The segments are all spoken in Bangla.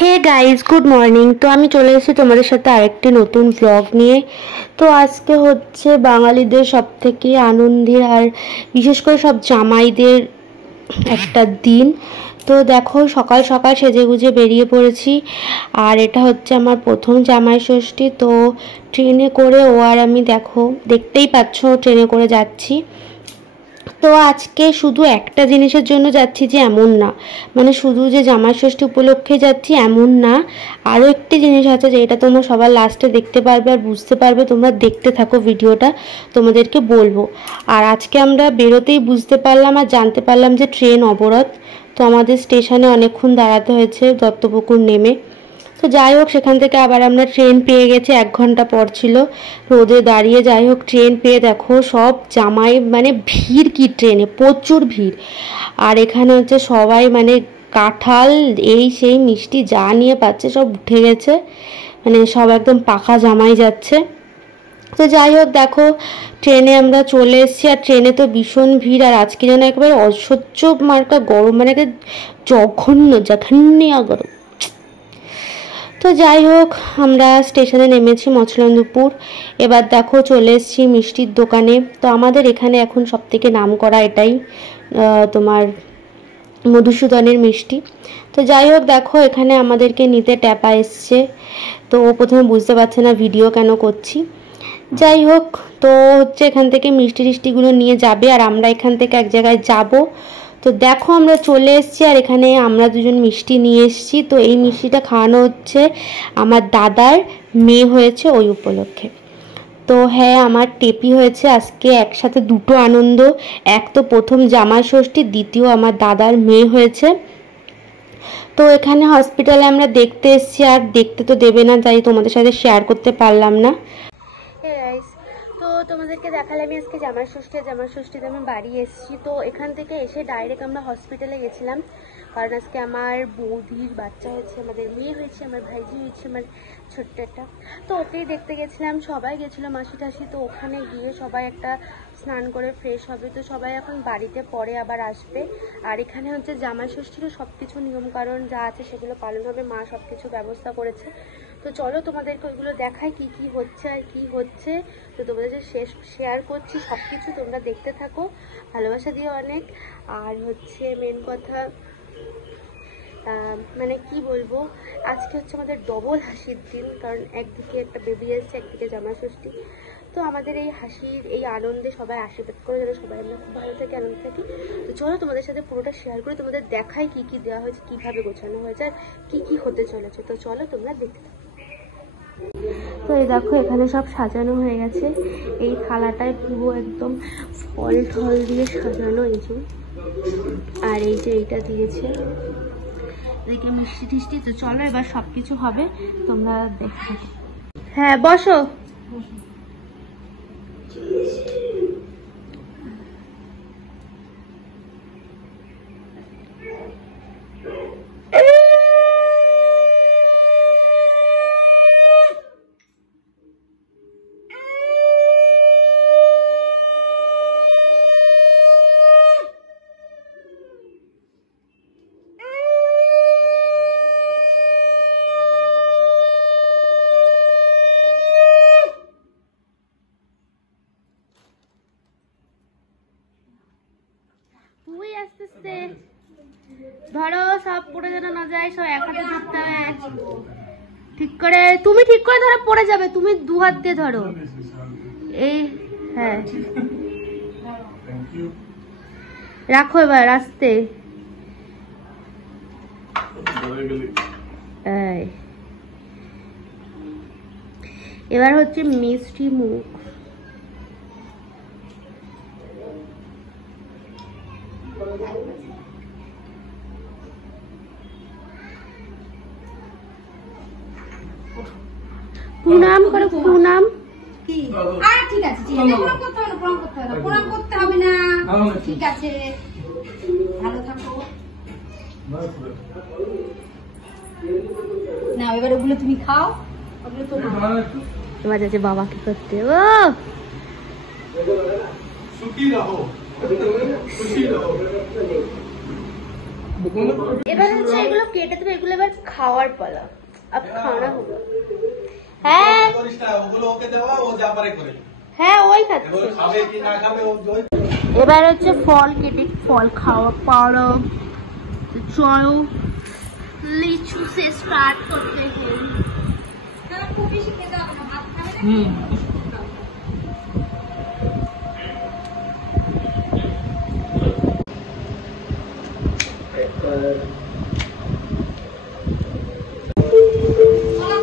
Hey guys, good morning. তো আমি চলে এসেছি তোমাদের সাথে আরেকটি নতুন ব্লগ নিয়ে। তো আজকে হচ্ছে বাঙালিদের সব থেকে আনন্দের আর বিশেষ করে সব জামাইদের একটা দিন। তো দেখো, সকাল সকাল সেজেগুজে বেরিয়ে পড়েছি। আর এটা হচ্ছে আমার প্রথম জামাই ষষ্ঠী। তো ট্রেনে করে ও আর আমি দেখতেই পাচ্ছ ট্রেনে করে যাচ্ছি। তো আজকে শুধু একটা জিনিসের জন্য যাচ্ছি যে এমন না, মানে শুধু যে জামাই ষষ্ঠী উপলক্ষে যাচ্ছি এমন না। আরও একটি জিনিস আছে যেটা তোমরা সবার লাস্টে দেখতে পারবে আর বুঝতে পারবে। তোমরা দেখতে থাকো ভিডিওটা, তোমাদেরকে বলবো। আর আজকে আমরা বেরোতেই বুঝতে পারলাম আর জানতে পারলাম যে ট্রেন অবরোধ। তো আমাদের স্টেশনে অনেকক্ষণ দাঁড়াতে হয়েছে দত্তপুকুর নেমে। তো যাই হোক, সেখান থেকে আবার আমরা ট্রেন পেয়ে গেছি, 1 ঘন্টা পর ছিল রোদে দাঁড়িয়ে। যাই হোক, ট্রেন পেয়ে দেখো সব জামাই, মানে ভিড় কি ট্রেনে, প্রচুর ভিড়। আর এখানে হচ্ছে সবাই মানে কাঁঠাল এই সেই মিষ্টি যা নিয়ে পাচ্ছে সব উঠে গেছে, মানে সব একদম পাকা জামাই যাচ্ছে। তো যাই হোক, দেখো ট্রেনে আমরা চলে এসেছি। আর ট্রেনে তো ভীষণ ভিড়। আর আজকে যেন একেবারে অসহ্য মার্কা গরম, মানে জঘন্য গরম। তো যাই হোক, আমরা স্টেশনে নেমেছি মছলন্দপুর। এবার দেখো চলে এসেছি মিষ্টির দোকানে। তো আমাদের এখানে এখন সবথেকে নাম করা এটাই তোমার মধুসূদনের মিষ্টি। তো যাই হোক, দেখো এখানে আমাদেরকে নিতে ট্যাপা এসছে। তো ও প্রথমে বুঝতে পারছে না ভিডিও কেন করছি। যাই হোক, তো হচ্ছে এখান থেকে মিষ্টি টিষ্টিগুলো নিয়ে যাবে আর আমরা এখান থেকে এক জায়গায় যাব। তো দেখো আমরা চলে এসেছি আর এখানে আমরা দুজন মিষ্টি নিয়ে এসেছি। তো এই মিষ্টিটা খাওয়ানো হচ্ছে আমার দাদার মেয়ে হয়েছে ওই উপলক্ষে। তো হ্যাঁ, আমার টেপি হয়েছে আজকে একসাথে দুটো আনন্দ। এক তো প্রথম জামাই ষষ্ঠী, দ্বিতীয় আমার দাদার মেয়ে হয়েছে। তো এখানে হসপিটালে আমরা দেখতে এসেছি, আর দেখতে তো দেবে না, তাই তোমাদের সাথে শেয়ার করতে পারলাম না। তো তোমাদেরকে দেখালে আমি আজকে জামাই ষষ্ঠীতে আমি বাড়ি এসেছি। তো এখান থেকে এসে ডাইরেক্ট আমরা হসপিটালে গেছিলাম, কারণ আজকে আমার বৌদির বাচ্চা হয়েছে, আমাদের মেয়ে হয়েছে, আমার ভাইজি হয়েছে, আমার ছোট্ট একটা। তো ওকেই দেখতে গেছিলাম, সবাই গেছিলো মাসি টাসি। তো ওখানে গিয়ে সবাই একটা স্নান করে ফ্রেশ হবে। তো সবাই এখন বাড়িতে পরে আবার আসবে। আর এখানে হচ্ছে জামাই ষষ্ঠীরও সব কিছু নিয়মকানুন যা আছে সেগুলো পালন হবে, মা সব কিছু ব্যবস্থা করেছে। তো চলো তোমাদেরকে ওইগুলো দেখাই কি কি হচ্ছে আর কি হচ্ছে। তো তোমাদের যে শেয়ার করছি সব কিছু তোমরা দেখতে থাকো, ভালোবাসা দিও অনেক। আর হচ্ছে মেন কথা, মানে কি বলবো, আজকে হচ্ছে আমাদের ডবল হাসির দিন, কারণ একদিকে একটা বেবি এসছে, একদিকে জামাই ষষ্ঠী। তো আমাদের এই হাসির এই আনন্দে সবাই আশীর্বাদ করে যেন সবাই আমরা খুব ভালো থাকি, আনন্দ থাকি। তো চলো তোমাদের সাথে পুরোটা শেয়ার করে তোমাদের দেখাই কি কি দেওয়া হয়েছে, কিভাবে গোছানো হয়েছে আর কি কি হতে চলেছে। তো চলো তোমরা দেখতে থাকো। তো এই দেখো এখানে সব সাজানো হয়ে গেছে, এই থালাটায় পুরো একদম ফল ঠল দিয়ে সাজানো, এই যে। আর এই যে এইটা দিয়েছে এদিকে মিষ্টি টিষ্টি। তো চলো এবার সবকিছু হবে, তোমরা দেখো। হ্যাঁ বসো। ধরো সব পড়ে যেন না যায়, সব এক হাতে ধরতে হবে ঠিক করে। তুমি ঠিক করে ধরো, পড়ে যাবে। তুমি 2 হাত দিয়ে ধরো এই। হ্যাঁ রাখো এবার আস্তে। এবার হচ্ছে মিষ্টি মুখ। প্রণাম করো, প্রণাম। ঠিক আছে, প্রণাম করতে হবে না। ঠিক আছে, ভালো থাকো। না এবার ওগুলো তুমি খাও, ওগুলো তো এবার যাচ্ছে বাবা কি করতে। ও সুখী রহো, খুশি রহো। এবার হচ্ছে এগুলো কেটে দেবে, এগুলো এবার খাওয়ার পালা। আব খাওয়া হোক। হ্যাঁ হ্যাঁ ওই খাচ্ছে। এবার হচ্ছে ফল কেটে ফল খাওয়া পালো। চলো লিচু সে স্টার্ট করতে हैं। খুব বেশি খেতে হবে না, ভাত খাবে না।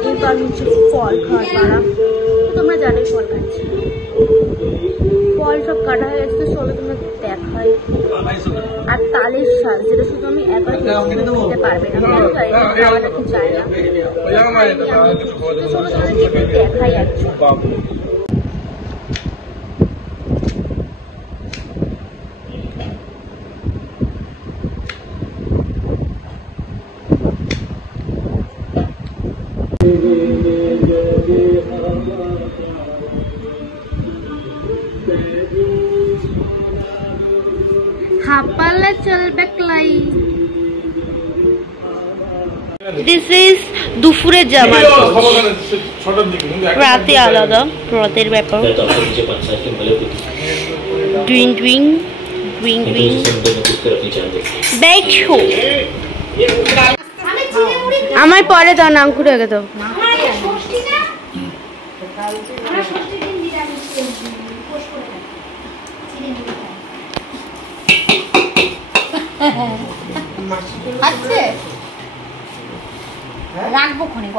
এবার হচ্ছে ফল খাওয়ার পালা। তোমরা জানো ফল কাটছে, ফল সব কাটা হয়ে গেছে। চলো তোমরা দেখাই। আর তালের শাক, যেটা শুধু আমি একা খেতে পারবে না, খাওয়া নাকি চায় না। চলো তোমাদেরকে দেখাই একজন। হাপালে চলবে ক্লাই। দিস ইজ দুপুরের জামা, রাতে আলাদা, রাতের ব্যাপার। ডুইং ডুইং ডুইং ডুইং দেখো। আমার পরে দাও, নাম খুঁড়ে আগে দাও। আছে রাখবো খনে।